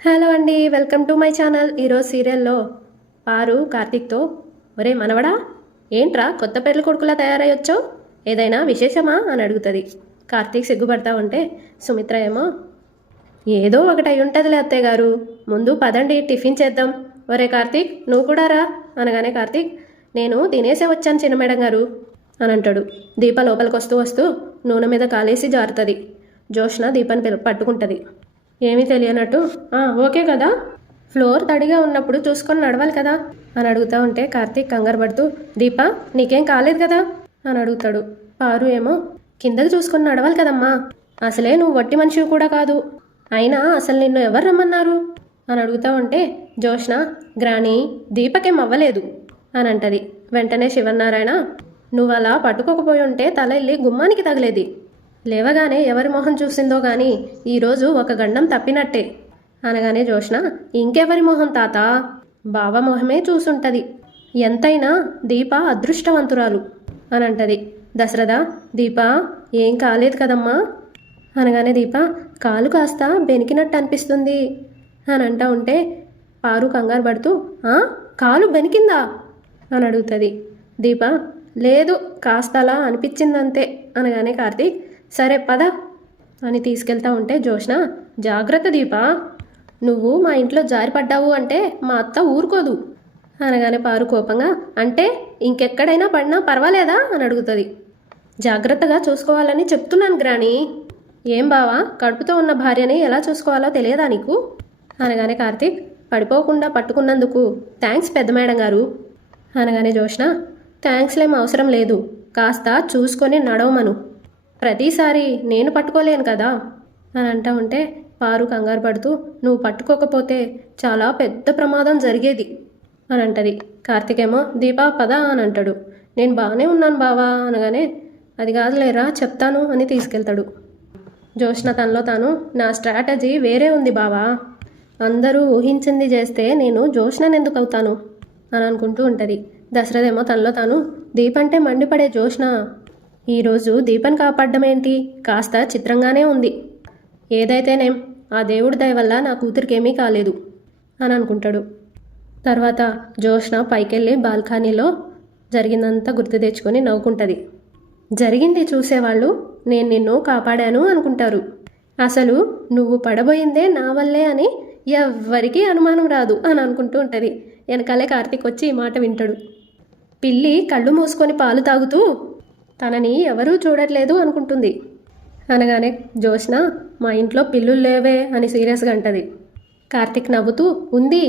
Hello అండి, welcome to my channel. ఈరోజు సీరియల్లో పారు కార్తీక్తో, ఒరే మనవడా, ఏంట్రా కొత్త పెళ్లి కొడుకులా తయారయ్యొచ్చో, ఏదైనా విశేషమా అని అడుగుతుంది. కార్తీక్ సిగ్గుపడతా ఉంటే సుమిత్ర ఏమో, ఏదో ఒకటి అయి ఉంటుందిలే అత్తయ్య గారు, ముందు పదండి టిఫిన్ చేద్దాం. ఒరే కార్తీక్, నువ్వు కూడా రా అనగానే కార్తీక్, నేను తినేసే వచ్చాను చిన్న మేడం గారు అని అంటాడు. దీప లోపలికి వస్తూ వస్తూ నూనె మీద కాలేసి జారుతుంది. జోష్న దీపాన్ని పట్టుకుంటుంది. ఏమీ తెలియనట్టు, ఓకే కదా, ఫ్లోర్ తడిగా ఉన్నప్పుడు చూసుకొని నడవాలి కదా అని అడుగుతూ ఉంటే కార్తీక్ కంగారు పడుతూ, దీప నీకేం కాలేదు కదా అని అడుగుతాడు. పారు ఏమో, కిందకి చూసుకొని నడవాలి కదమ్మా, అసలే నువ్వు వట్టి మనిషివి కూడా కాదు, అయినా అసలు నిన్ను ఎవరు రమ్మన్నారు అని అడుగుతూ ఉంటే జోష్న, గ్రాని దీపకేం అవ్వలేదు అని అంటది. వెంటనే శివనారాయణ, నువ్వు అలా పట్టుకోకపోయి ఉంటే తల వెళ్ళి గుమ్మానికి తగిలేది, లేవగానే ఎవరి మొహం చూసిందో గాని ఈరోజు ఒక గండం తప్పినట్టే అనగానే జోష్న, ఇంకెవరి మొహం తాత, బావ మొహమే చూసుంటది, ఎంతైనా దీప అదృష్టవంతురాలు అని అంటది. దశరథ, దీప ఏం కాలేదు కదమ్మా అనగానే దీప, కాలు కాస్త బెనికినట్టు అనిపిస్తుంది అని అంటా ఉంటే పారు కంగారు పడుతూ, కాలు బెనికిందా అని అడుగుతుంది. దీప, లేదు కాస్త అలా అనిపించిందంతే అనగానే కార్తీక్, సరే పద అని తీసుకెళ్తా ఉంటే జోష్న, జాగ్రత్త దీప, నువ్వు మా ఇంట్లో జారిపడ్డావు అంటే మా అత్త ఊరుకోదు అనగానే పారు కోపంగా, అంటే ఇంకెక్కడైనా పడినా పర్వాలేదా అని అడుగుతుంది. జాగ్రత్తగా చూసుకోవాలని చెప్తున్నాను గ్రాని, ఏం బావా, కడుపుతో ఉన్న భార్యని ఎలా చూసుకోవాలో తెలియదా నీకు అనగానే కార్తీక్, పడిపోకుండా పట్టుకున్నందుకు థ్యాంక్స్ పెద్ద మేడం గారు అనగానే జోష్న, థ్యాంక్స్లేం అవసరం లేదు, కాస్త చూసుకొని నడవమను, ప్రతిసారి నేను పట్టుకోలేను కదా అని అంటా ఉంటే పారు కంగారు పడుతూ, నువ్వు పట్టుకోకపోతే చాలా పెద్ద ప్రమాదం జరిగేది అని అంటది. కార్తీకేమో, దీపా పద అని అంటాడు. నేను బాగానే ఉన్నాను బావా అనగానే, అది కాదులేరా చెప్తాను అని తీసుకెళ్తాడు. జోష్న తనలో తాను, నా స్ట్రాటజీ వేరే ఉంది బావా, అందరూ ఊహించింది చేస్తే నేను జోష్నని ఎందుకు అవుతాను అని అనుకుంటూ ఉంటుంది. దశరథేమో తనలో తాను, దీపంటే మండిపడే జోష్న ఈరోజు దీపం కాపాడడం ఏంటి, కాస్త చిత్రంగానే ఉంది, ఏదైతేనేం ఆ దేవుడి దయ వల్ల నా కూతురికేమీ కాలేదు అని అనుకుంటాడు. తర్వాత జోష్న పైకెళ్ళి బాల్కనీలో జరిగిందంతా గుర్తు తెచ్చుకొని నవ్వుకుంటుంది. జరిగింది చూసేవాళ్ళు నేను నిన్ను కాపాడాను అనుకుంటారు, అసలు నువ్వు పడబోయిందే నా వల్లే అని ఎవ్వరికీ అనుమానం రాదు అని అనుకుంటూ ఉంటుంది. వెనకాలే కార్తీక్ వచ్చి ఈ మాట వింటాడు. పిల్లి కళ్ళు మూసుకొని పాలు తాగుతూ తనని ఎవరూ చూడట్లేదు అనుకుంటుంది అనగానే జోష్న, మా ఇంట్లో పిల్లులు లేవే అని సీరియస్గా అంటది. కార్తీక్ నవ్వుతూ, ఉంది,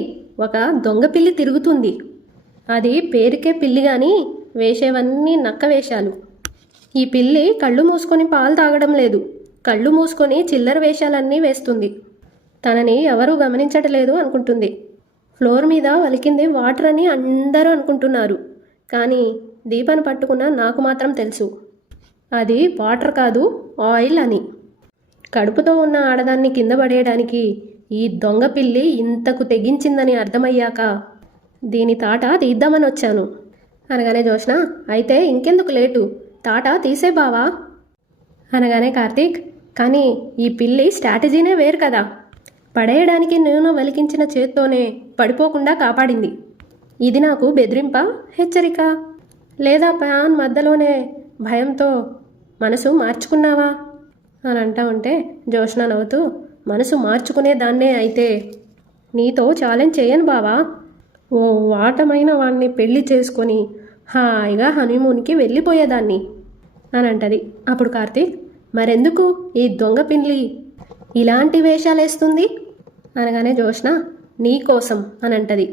ఒక దొంగ పిల్లి తిరుగుతుంది, అది పేరుకే పిల్లి కానీ వేసేవన్నీ నక్క వేషాలు, ఈ పిల్లి కళ్ళు మూసుకొని పాలు తాగడం లేదు, కళ్ళు మూసుకొని చిల్లర వేషాలన్నీ వేస్తుంది, తనని ఎవరూ గమనించట్లేదు అనుకుంటుంది. ఫ్లోర్ మీద వలికింది వాటర్ అని అందరూ అనుకుంటున్నారు, కానీ దీపాన్ని పట్టుకున్న నాకు మాత్రం తెలుసు అది వాటర్ కాదు ఆయిల్ అని. కడుపుతో ఉన్న ఆడదాన్ని కింద పడేయడానికి ఈ దొంగ పిల్లి ఇంతకు తెగించిందని అర్థమయ్యాక దీని తాట తీద్దామని వచ్చాను అనగానే జోష్న, అయితే ఇంకెందుకు లేటు, తాట తీసే బావా అనగానే కార్తీక్, కానీ ఈ పిల్లి స్ట్రాటజీనే వేరు కదా, పడేయడానికి నేను వలికించిన చేత్తోనే పడిపోకుండా కాపాడింది, ఇది నాకు బెదిరింపా, హెచ్చరిక, లేదా ప్లాన్ మధ్యలోనే భయంతో మనసు మార్చుకున్నావా అని అంటా ఉంటే జోష్న నవ్వుతూ, మనసు మార్చుకునే దాన్నే అయితే నీతో ఛాలెంజ్ చేయను బావా, ఓ వాటమైన వాడిని పెళ్లి చేసుకొని హాయిగా హనీమూన్కి వెళ్ళిపోయేదాన్ని అని అంటది. అప్పుడు కార్తీక్, మరెందుకు ఈ దొంగ పిల్లి ఇలాంటి వేషాలేస్తుంది అనగానే జోష్న, నీ కోసం అని అంటది.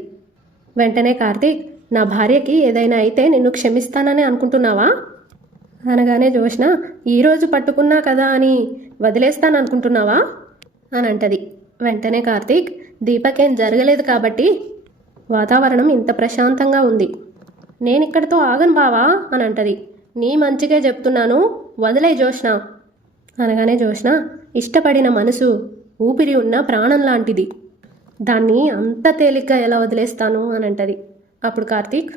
వెంటనే కార్తీక్, నా భార్యకి ఏదైనా అయితే నిన్ను క్షమిస్తానని అనుకుంటున్నావా అనగానే జోష్న, ఈరోజు పట్టుకున్నా కదా అని వదిలేస్తాను అనుకుంటున్నావా అని అంటది. వెంటనే కార్తీక్, దీపకేం జరగలేదు కాబట్టి వాతావరణం ఇంత ప్రశాంతంగా ఉంది, నేనిక్కడితో ఆగను బావా అని అంటది. నీ మంచిగా చెప్తున్నాను, వదిలే జోష్న అనగానే జోష్న, ఇష్టపడిన మనసు ఊపిరి ఉన్న ప్రాణం లాంటిది, దాన్ని అంత తేలిగ్గా ఎలా వదిలేస్తాను అని అంటది. అప్పుడు కార్తీక్,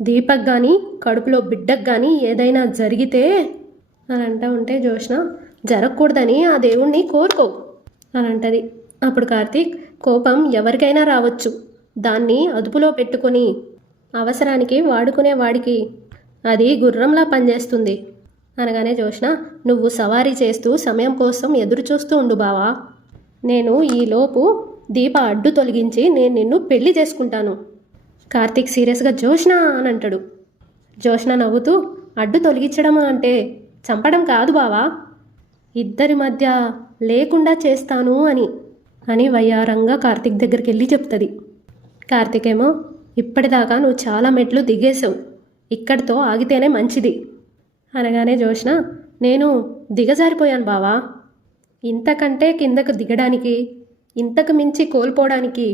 దీపక్ కానీ కడుపులో బిడ్డకు కానీ ఏదైనా జరిగితే అని అంటూ ఉంటే జోష్న, జరగకూడదని ఆ దేవుణ్ణి కోరుకో అని అంటది. అప్పుడు కార్తీక్, కోపం ఎవరికైనా రావచ్చు, దాన్ని అదుపులో పెట్టుకొని అవసరానికి వాడుకునే వాడికి అది గుర్రంలా పనిచేస్తుంది అనగానే జోష్న, నువ్వు సవారీ చేస్తూ సమయం కోసం ఎదురు చూస్తూ ఉండు బావా, నేను ఈలోపు దీప అడ్డు తొలగించి నేను నిన్ను పెళ్లి చేసుకుంటాను. కార్తీక్ సీరియస్గా జోష్న అని అంటాడు. జోష్న నవ్వుతూ, అడ్డు తొలగించడం అంటే చంపడం కాదు బావా, ఇద్దరి మధ్య లేకుండా చేస్తాను అని వయ్యారంగా కార్తీక్ దగ్గరికి వెళ్ళి చెప్తుంది. కార్తీక్ ఏమో, ఇప్పటిదాకా నువ్వు చాలా మెట్లు దిగేసావు, ఇక్కడితో ఆగితేనే మంచిది అనగానే జోష్న, నేను దిగజారిపోయాను బావా, ఇంతకంటే కిందకు దిగడానికి, ఇంతకు మించి కోల్పోవడానికి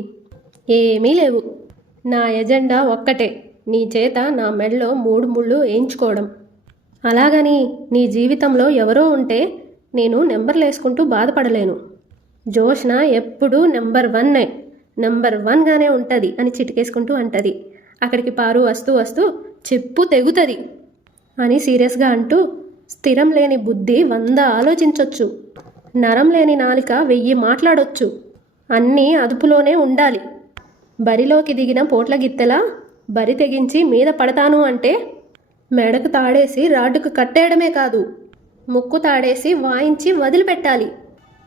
ఏమీ లేవు. నా ఎజెండా ఒక్కటే, నీ చేత నా మెడలో 3 ముళ్ళు వేయించుకోవడం. అలాగని నీ జీవితంలో ఎవరో ఉంటే నేను నెంబర్లు వేసుకుంటూ బాధపడలేను. జోష్న ఎప్పుడూ నెంబర్ 1గానే ఉంటుంది అని చిటికేసుకుంటూ అంటది. అక్కడికి పారు వస్తూ వస్తూ చెప్పు తెగుతుంది అని సీరియస్గా అంటూ, స్థిరం లేని బుద్ధి 100 ఆలోచించొచ్చు, నరం లేని నాలిక 1000 మాట్లాడొచ్చు, అన్నీ అదుపులోనే ఉండాలి. బరిలోకి దిగిన పోట్ల గిత్తెలా బరి తెగించి మీద పడతాను అంటే మెడకు తాడేసి రాడ్డుకు కట్టేయడమే కాదు, ముక్కు తాడేసి వాయించి వదిలిపెట్టాలి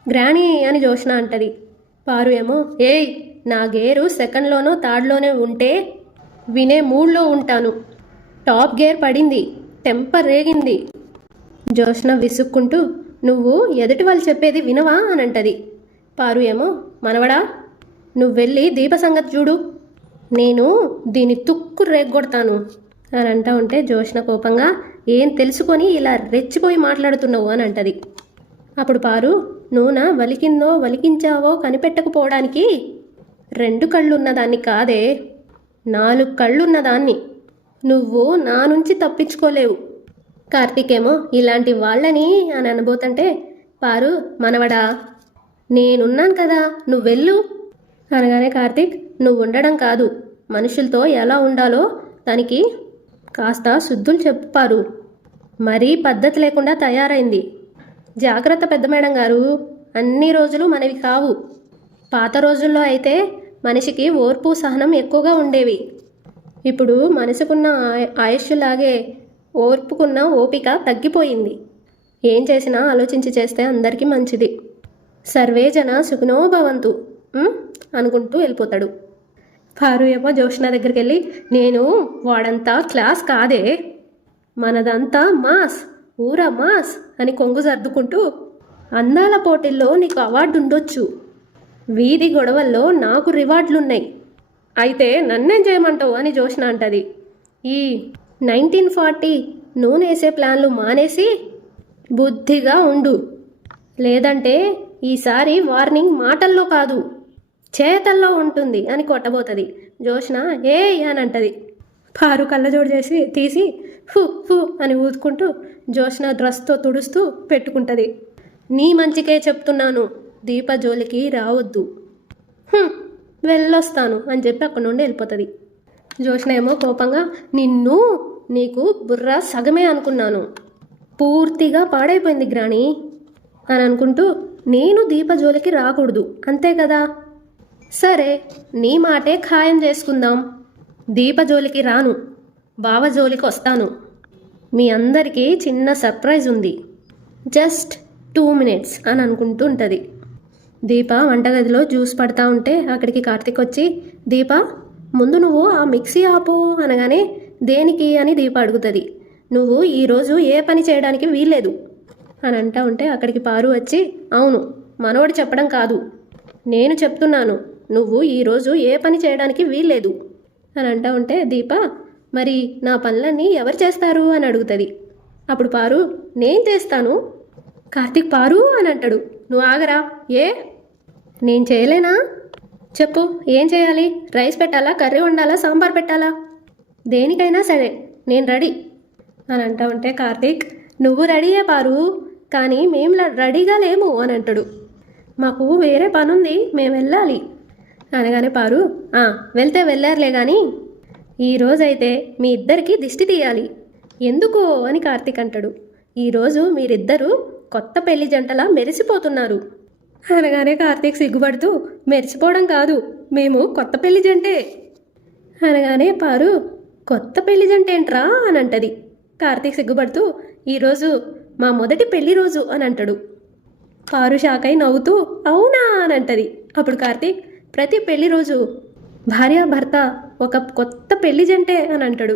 గ్రాణి అని జోష్న అంటది. పారు ఏమో, ఏయ్ నా గేరు సెకండ్లోనో థర్డ్లోనే ఉంటే వినే మూడ్లో ఉంటాను, టాప్ గేర్ పడింది, టెంపర్ రేగింది. జోష్న విసుక్కుంటూ, నువ్వు ఎదుటి వాళ్ళు చెప్పేది వినవా అని అంటది. పారు ఏమో, మనవడా నువ్వెళ్ళి దీప సంగతి చూడు, నేను దీని తుక్కు రేగొడతాను అని అంటా ఉంటే జోష్న కోపంగా, ఏం తెలుసుకొని ఇలా రెచ్చిపోయి మాట్లాడుతున్నావు అని అంటది. అప్పుడు పారు, నూనె వలికిందో వలికించావో కనిపెట్టకపోవడానికి 2 కళ్ళున్నదాన్ని కాదే, 4 కళ్ళున్నదాన్ని, నువ్వు నా నుంచి తప్పించుకోలేవు. కార్తీక్ ఏమో, ఇలాంటి వాళ్ళని అని అనబోతుంటే పారు, మనవడా నేనున్నాను కదా నువ్వెళ్ళు అనగానే కార్తీక్, నువ్వు ఉండడం కాదు, మనుషులతో ఎలా ఉండాలో దానికి కాస్త శుద్ధులు చెప్పారు, మరీ పద్ధతి లేకుండా తయారైంది. జాగ్రత్త పెద్ద మేడం గారు, అన్ని రోజులు మనవి కావు. పాత రోజుల్లో అయితే మనిషికి ఓర్పు సహనం ఎక్కువగా ఉండేవి. ఇప్పుడు మనసుకున్న ఆయుష్లాగే ఓర్పుకున్న ఓపిక తగ్గిపోయింది. ఏం చేసినా ఆలోచించి చేస్తే అందరికీ మంచిది. సర్వే జన సుఖినో భవంతు అనుకుంటూ వెళ్ళిపోతాడు. పారు ఏమో జోష్న దగ్గరికి వెళ్ళి, నేను వాడంతా క్లాస్ కాదే, మనదంతా మాస్, ఊరా మాస్ అని కొంగు సర్దుకుంటూ, అందాల పోటీల్లో నీకు అవార్డు ఉండొచ్చు, వీధి గొడవల్లో నాకు రివార్డులున్నాయి, అయితే నన్నేం చేయమంటావు అని జోష్న అంటది. ఈ 1940 నూనె వేసే ప్లాన్లు మానేసి బుద్ధిగా ఉండు, లేదంటే ఈసారి వార్నింగ్ మాటల్లో కాదు చేతల్లో ఉంటుంది అని కొట్టబోతుంది. జోష్న ఏ అని అంటది. పారు కళ్ళజోడు చేసి తీసి హు హు అని ఊదుకుంటూ జోష్న డ్రెస్తో తుడుస్తూ పెట్టుకుంటుంది. నీ మంచికే చెప్తున్నాను, దీప జోలికి రావద్దు, వెళ్ళొస్తాను అని చెప్పి అక్కడి నుండి వెళ్ళిపోతుంది. జోష్న ఏమో కోపంగా, నీకు బుర్ర సగమే అనుకున్నాను, పూర్తిగా పాడైపోయింది గ్రాణి అని అనుకుంటూ, నేను దీప జోలికి రాకూడదు అంతే కదా, సరే నీ మాటే ఖాయం చేసుకుందాం, దీప జోలికి రాను, బావ జోలికి వస్తాను, మీ అందరికీ చిన్న సర్ప్రైజ్ ఉంది, జస్ట్ 2 minutes అని అనుకుంటూ ఉంటుంది. దీప వంటగదిలో జ్యూస్ పడతా ఉంటే అక్కడికి కార్తీక్ వచ్చి, దీప ముందు నువ్వు ఆ మిక్సీ ఆపు అనగానే, దేనికి అని దీప అడుగుతుంది. నువ్వు ఈరోజు ఏ పని చేయడానికి వీల్లేదు అని అంటా ఉంటే అక్కడికి పారు వచ్చి, అవును మనోడు చెప్పడం కాదు, నేను చెప్తున్నాను, నువ్వు ఈరోజు ఏ పని చేయడానికి వీల్లేదు అని అంటా ఉంటే దీప, మరి నా పనులన్నీ ఎవరు చేస్తారు అని అడుగుతుంది. అప్పుడు పారు, నేను చేస్తాను. కార్తీక్ పారు అని అంటాడు. నువ్వు ఆగరా, ఏ నేను చేయలేనా, చెప్పు ఏం చేయాలి, రైస్ పెట్టాలా, కర్రీ వండాలా, సాంబార్ పెట్టాలా, దేనికైనా సరే నేను రెడీ అని అంటా ఉంటే కార్తీక్, నువ్వు రెడీయే పారు, కానీ మేము రెడీగా లేము అని అంటాడు. మాకు వేరే పనుంది, మేము వెళ్ళాలి అనగానే పారు, వెళ్తే వెళ్ళారులే కానీ ఈరోజైతే మీ ఇద్దరికి దిష్టి తీయాలి. ఎందుకు అని కార్తీక్ అంటాడు. ఈరోజు మీరిద్దరూ కొత్త పెళ్లి జంటలా మెరిసిపోతున్నారు అనగానే కార్తీక్ సిగ్గుపడుతూ, మెరిచిపోవడం కాదు, మేము కొత్త పెళ్లి జంటే అనగానే పారు, కొత్త పెళ్లి జంట ఏంట్రా అని అంటది. కార్తీక్ సిగ్గుపడుతూ, ఈరోజు మా మొదటి పెళ్లి రోజు అని అంటాడు. పారు షాక్ అయి నవ్వుతూ, అవునా అని అంటది. అప్పుడు కార్తీక్, ప్రతి పెళ్లి రోజు భార్యాభర్త ఒక కొత్త పెళ్లి జంటే అని అంటాడు.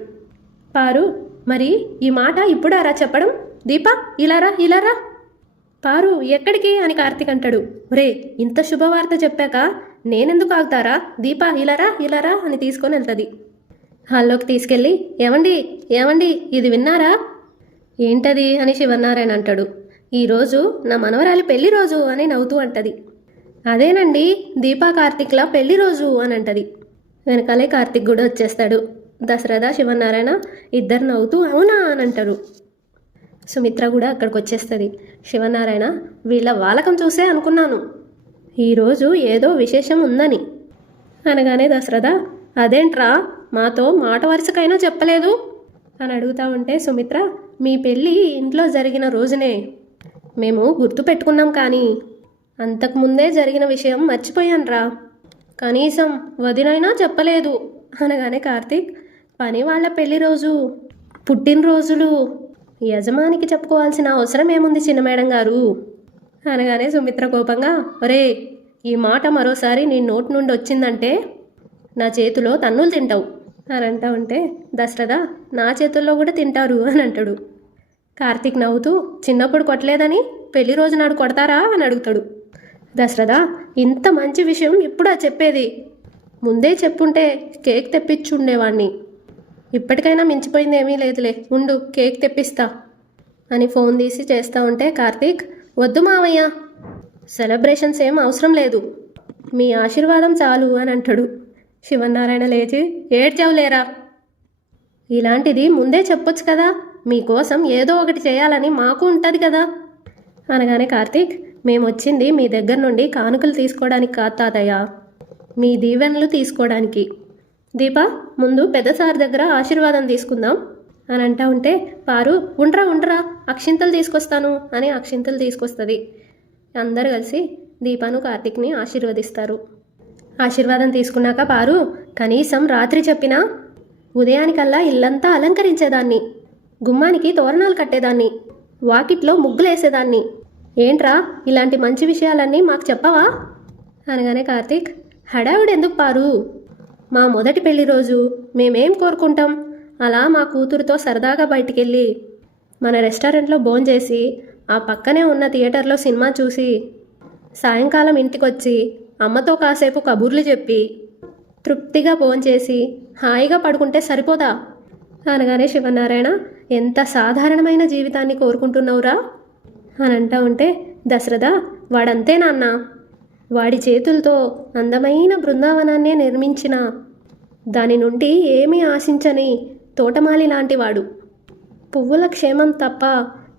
పారు, మరి ఈ మాట ఇప్పుడారా చెప్పడం? దీపా ఇలారా. పారు, ఎక్కడికి అని కార్తీక్ అంటాడు. రే, ఇంత శుభవార్త చెప్పాక నేనెందుకు ఆగుతారా? దీపా ఇలారా అని తీసుకొని వెళ్తుంది. హాల్లోకి తీసుకెళ్ళి, ఏమండి ఇది విన్నారా? ఏంటది అని శివనారాయణ అంటాడు. ఈరోజు నా మనవరాలి పెళ్లి రోజు అని నవ్వుతూ అంటది. అదేనండి, దీపా కార్తీక్ల పెళ్లి రోజు అని అంటది. వెనకాలే కార్తీక్ కూడా వచ్చేస్తాడు. దశరథ శివనారాయణ ఇద్దరు నవ్వుతూ అవునా అని అంటారు. సుమిత్ర కూడా అక్కడికి వచ్చేస్తుంది. శివనారాయణ, వీళ్ళ వాలకం చూసే అనుకున్నాను ఈరోజు ఏదో విశేషం ఉందని అనగానే దశరథ, అదేంట్రా మాతో మాట వరుసకైనా చెప్పలేదు అని అడుగుతా ఉంటే సుమిత్ర, మీ పెళ్ళి ఇంట్లో జరిగిన రోజునే మేము గుర్తు పెట్టుకున్నాం, కానీ అంతకుముందే జరిగిన విషయం మర్చిపోయాన్రా, కనీసం వదినైనా చెప్పలేదు అనగానే కార్తీక్, పని వాళ్ళ పెళ్లి రోజు పుట్టినరోజులు యజమానికి చెప్పుకోవాల్సిన అవసరం ఏముంది చిన్న మేడం గారు అనగానే సుమిత్ర కోపంగా, ఒరే, ఈ మాట మరోసారి నీ నోటి నుండి వచ్చిందంటే నా చేతిలో తన్నులు తింటావు అని అంటా ఉంటే దశరథ, నా చేతుల్లో కూడా తింటారు అని అంటాడు. కార్తీక్ నవ్వుతూ, చిన్నప్పుడు కొట్టలేదని పెళ్లి రోజు నాడు కొడతారా అని అడుగుతాడు. దశరథ, ఇంత మంచి విషయం ఇప్పుడా చెప్పేది? ముందే చెప్పుంటే కేక్ తెప్పించుండేవాణ్ణి. ఇప్పటికైనా మించిపోయింది ఏమీ లేదులే, ఉండు కేక్ తెప్పిస్తా అని ఫోన్ తీసి చేస్తూ ఉంటే కార్తీక్, వద్దు మావయ్య, సెలబ్రేషన్స్ ఏం అవసరం లేదు, మీ ఆశీర్వాదం చాలు అని అంటాడు. శివనారాయణ లేచి, ఏడ్చావులేరా, ఇలాంటిది ముందే చెప్పొచ్చు కదా, మీకోసం ఏదో ఒకటి చేయాలని మాకు ఉంటుంది కదా అనగానే కార్తీక్, మేము వచ్చింది మీ దగ్గర నుండి కానుకలు తీసుకోవడానికి కాదు తాతయ్య, మీ దీవెనలు తీసుకోవడానికి. దీపా, ముందు పెద్ద సార్ దగ్గర ఆశీర్వాదం తీసుకుందాం అని అంటా ఉంటే పారు, ఉండరా అక్షింతలు తీసుకొస్తాను అని అక్షింతలు తీసుకొస్తుంది. అందరు కలిసి దీపాను కార్తీక్ని ఆశీర్వదిస్తారు. ఆశీర్వాదం తీసుకున్నాక పారు, కనీసం రాత్రి చెప్పినా ఉదయానికల్లా ఇల్లంతా అలంకరించేదాన్ని, గుమ్మానికి తోరణాలు కట్టేదాన్ని, వాకిట్లో ముగ్గులేసేదాన్ని, ఏంట్రా ఇలాంటి మంచి విషయాలన్నీ మాకు చెప్పవా అనగానే కార్తీక్, హడావుడు ఎందుకు పారు, మా మొదటి పెళ్లి రోజు మేమేం కోరుకుంటాం, అలా మా కూతురుతో సరదాగా బయటికెళ్ళి మన రెస్టారెంట్లో భోంచేసి ఆ పక్కనే ఉన్న థియేటర్లో సినిమా చూసి సాయంకాలం ఇంటికొచ్చి అమ్మతో కాసేపు కబుర్లు చెప్పి తృప్తిగా భోంచేసి హాయిగా పడుకుంటే సరిపోదా అనగానే శివనారాయణ, ఎంత సాధారణమైన జీవితాన్ని కోరుకుంటున్నావురా అని అంటా ఉంటే దశరథ, వాడంతే నాన్న, వాడి చేతులతో అందమైన బృందావనాన్నే నిర్మించిన దాని నుండి ఏమీ ఆశించని తోటమాలి లాంటివాడు, పువ్వుల క్షేమం తప్ప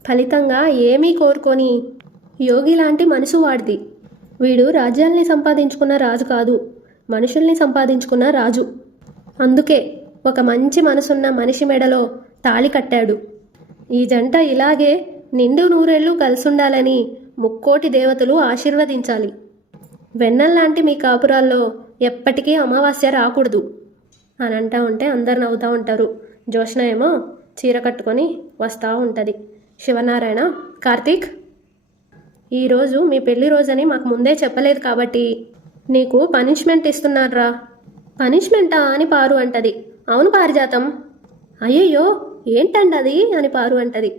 ఫలితంగా ఏమీ కోరుకొని యోగి లాంటి మనసు వాడిది. వీడు రాజ్యాల్ని సంపాదించుకున్న రాజు కాదు, మనుషుల్ని సంపాదించుకున్న రాజు. అందుకే ఒక మంచి మనసున్న మనిషి మెడలో తాళి కట్టాడు. ఈ జంట ఇలాగే నిండు నూరేళ్లు కలిసుండాలని ముక్కోటి దేవతలు ఆశీర్వదించాలి. వెన్నల్లాంటి మీ కాపురాల్లో ఎప్పటికీ అమావాస్య రాకూడదు అని అంటా ఉంటే అందరు నవ్వుతూ ఉంటారు. జోష్న ఏమో చీర కట్టుకొని వస్తూ ఉంటుంది. శివనారాయణ, కార్తీక్, ఈరోజు మీ పెళ్లి రోజని మాకు ముందే చెప్పలేదు కాబట్టి నీకు పనిష్మెంట్ ఇస్తున్నారా. పనిష్మెంటా అని పారు అంటది. అవును పారిజాతం. అయ్యయ్యో ఏంటండి అది అని పారు అంటది.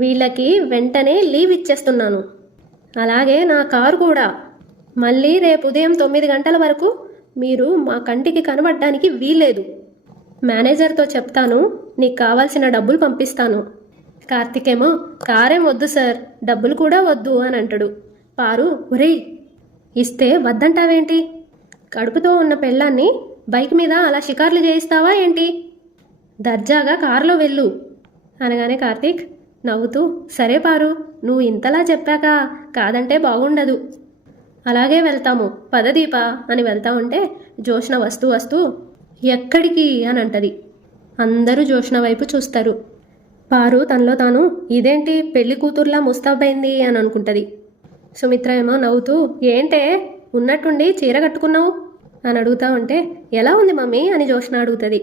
వీళ్ళకి వెంటనే లీవ్ ఇచ్చేస్తున్నాను, అలాగే నా కారు కూడా. మళ్ళీ రేపు ఉదయం 9 గంటల వరకు మీరు మా కంటికి కనబడడానికి వీల్లేదు. మేనేజర్తో చెప్తాను, నీకు కావాల్సిన డబ్బులు పంపిస్తాను. కార్తీక్ ఏమో, కారేం వద్దు సార్, డబ్బులు కూడా వద్దు అని అంటాడు. పారు, ఒరేయ్, ఇస్తే వద్దంటావేంటి? కడుపుతో ఉన్న పెళ్ళాన్ని బైక్ మీద అలా షికార్లు చేయిస్తావా ఏంటి? దర్జాగా కారులో వెళ్ళు అనగానే కార్తీక్ నవ్వుతూ, సరే పారు, నువ్వు ఇంతలా చెప్పాక కాదంటే బాగుండదు, అలాగే వెళ్తాము, పదదీప అని వెళ్తా ఉంటే జోష్న వస్తూ ఎక్కడికి అని అంటది. అందరూ జోష్న వైపు చూస్తారు. పారు తనలో తాను, ఇదేంటి పెళ్లి కూతుర్లా ముస్తాబైంది అని అనుకుంటుంది. సుమిత్ర ఏమో నవ్వుతూ ఏంటే ఉన్నట్టుండి చీర కట్టుకున్నావు అని అడుగుతా ఉంటే ఎలా ఉంది మమ్మీ అని జోష్న అడుగుతుంది.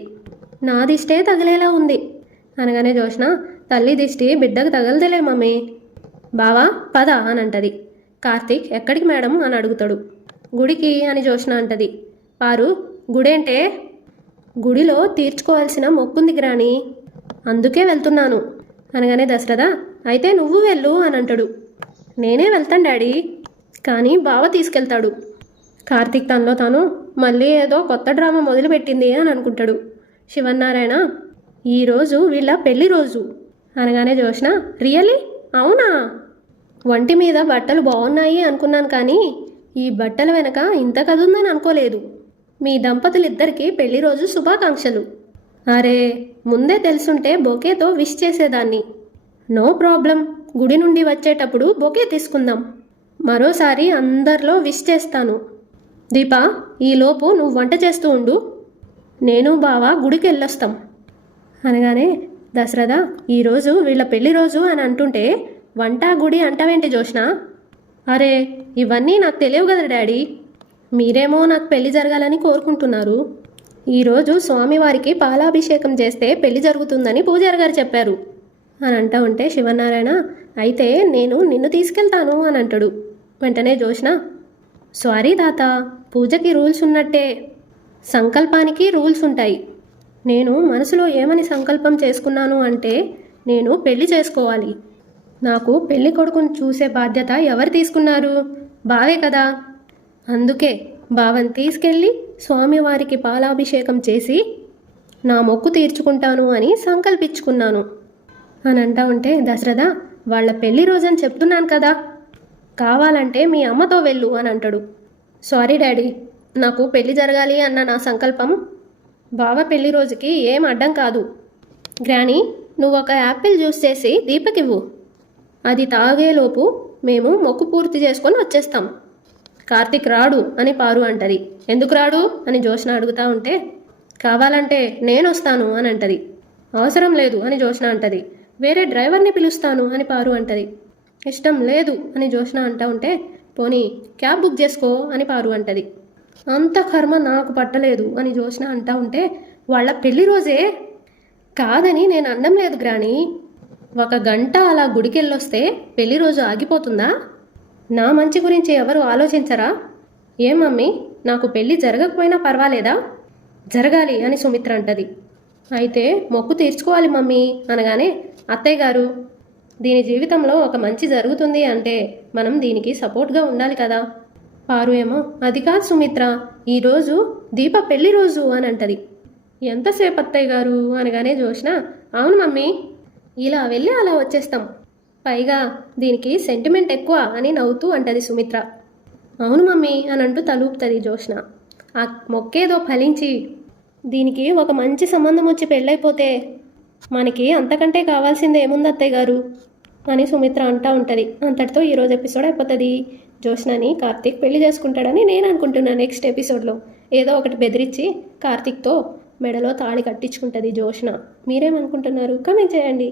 నా దిష్టే తగిలేలా ఉంది అనగానే జోష్న తల్లి దిష్టి బిడ్డకు తగలదులే మమ్మీ. బావా పద అని అంటది. కార్తీక్ ఎక్కడికి మేడం అని అడుగుతాడు. గుడికి అని జోష్న అంటది. పారు గుడేంటే? గుడిలో తీర్చుకోవాల్సిన మొక్కుంది గ్రాని, అందుకే వెళ్తున్నాను అనగానే దశరథ అయితే నువ్వు వెళ్ళు అని అంటాడు. నేనే వెళ్తాను డాడీ, కానీ బావ తీసుకెళ్తాడు. కార్తీక్ తనలో తాను మళ్ళీ ఏదో కొత్త డ్రామా మొదలుపెట్టింది అని అనుకుంటాడు. శివన్నారాయణ ఈరోజు వీళ్ళ పెళ్లి రోజు అనగానే జోష్న రియల్లీ అవునా? వంటి మీద బట్టలు బాగున్నాయి అనుకున్నాను, కానీ ఈ బట్టల వెనక ఇంత కదుందని అనుకోలేదు. మీ దంపతులిద్దరికీ పెళ్లి రోజు శుభాకాంక్షలు. అరే ముందే తెలుసుంటే బొకేతో విష్ చేసేదాన్ని. నో ప్రాబ్లం, గుడి నుండి వచ్చేటప్పుడు బొకే తీసుకుందాం. మరోసారి అందరిలో విష్ చేస్తాను. దీపా ఈలోపు నువ్వు వంట చేస్తూ ఉండు, నేను బావ గుడికి వెళ్ళొస్తాం అనగానే దశరథ ఈరోజు వీళ్ళ పెళ్లి రోజు అని అంటుంటే వంట గుడి అంటావేంటి జోష్న? అరే ఇవన్నీ నాకు తెలియవు కదా డాడీ, మీరేమో నాకు పెళ్లి జరగాలని కోరుకుంటున్నారు. ఈరోజు స్వామివారికి పాలాభిషేకం చేస్తే పెళ్లి జరుగుతుందని పూజారి గారు చెప్పారు అని అంటా ఉంటే శివనారాయణ అయితే నేను నిన్ను తీసుకెళ్తాను అని అంటాడు. వెంటనే జోష్న సారీ తాత, పూజకి రూల్స్ ఉన్నట్టే సంకల్పానికి రూల్స్ ఉంటాయి. నేను మనసులో ఏమని సంకల్పం చేసుకున్నాను అంటే నేను పెళ్లి చేసుకోవాలి. నాకు పెళ్లి కొడుకుని చూసే బాధ్యత ఎవరు తీసుకున్నారు? బావే కదా. అందుకే బావని తీసుకెళ్ళి స్వామివారికి పాలాభిషేకం చేసి నా మొక్కు తీర్చుకుంటాను అని సంకల్పించుకున్నాను అని అంటా ఉంటే దశరథ వాళ్ళ పెళ్లి రోజని చెప్తున్నాను కదా, కావాలంటే మీ అమ్మతో వెళ్ళు అని అంటాడు. సారీ డాడీ, నాకు పెళ్లి జరగాలి అన్న నా సంకల్పం బావ పెళ్లి రోజుకి ఏం అడ్డం కాదు. గ్రానీ నువ్వు ఒక యాపిల్ జ్యూస్ చేసి దీపకివ్వు, అది తాగేలోపు మేము మొక్కు పూర్తి చేసుకొని వచ్చేస్తాం. కార్తీక్ రాడు అని పారు అంటది. ఎందుకు రాడు అని జోష్న అడుగుతా ఉంటే కావాలంటే నేను వస్తాను అని అంటది. అవసరం లేదు అని జోష్న అంటది. వేరే డ్రైవర్ని పిలుస్తాను అని పారు అంటది. ఇష్టం లేదు అని జోష్న అంటా ఉంటే పోనీ క్యాబ్ బుక్ చేసుకో అని పారు అంటది. అంత కర్మ నాకు పట్టలేదు అని జోష్న అంటా ఉంటే వాళ్ళ పెళ్లి రోజే కాదని నేను అనడం లేదు గ్రాని, 1 గంట అలా గుడికెళ్ళొస్తే పెళ్లి రోజు ఆగిపోతుందా? నా మంచి గురించి ఎవరు ఆలోచించరా? ఏం మమ్మీ నాకు పెళ్ళి జరగకపోయినా పర్వాలేదా? జరగాలి అని సుమిత్ర అంటది. అయితే మొక్కు తీర్చుకోవాలి మమ్మీ అనగానే అత్తయ్య గారు దీని జీవితంలో ఒక మంచి జరుగుతుంది అంటే మనం దీనికి సపోర్ట్గా ఉండాలి కదా. పారు ఏమో అది కాదు సుమిత్ర, ఈరోజు దీప పెళ్లి రోజు అని అంటది. ఎంతసేపు అత్తయ్య గారు అనగానే జోష్న అవును మమ్మీ, ఇలా వెళ్ళి అలా వచ్చేస్తాం, పైగా దీనికి సెంటిమెంట్ ఎక్కువ అని నవ్వుతూ అంటది సుమిత్ర. అవును మమ్మీ అని అంటూ తలూపుతుంది జోష్న. ఆ మొక్కేదో ఫలించి దీనికి ఒక మంచి సంబంధం వచ్చి పెళ్ళైపోతే మనకి అంతకంటే కావాల్సింది ఏముంది అత్తయ్య గారు అని సుమిత్ర అంటూ ఉంటుంది. అంతటితో ఈరోజు ఎపిసోడ్ అయిపోతుంది. జోష్నని కార్తీక్ పెళ్లి చేసుకుంటాడని నేను అనుకుంటున్నాను. నెక్స్ట్ ఎపిసోడ్లో ఏదో ఒకటి బెదిరించి కార్తీక్తో మెడలో తాళి కట్టించుకుంటుంది జోష్న. మీరేమనుకుంటున్నారు? కమెంట్ చేయండి.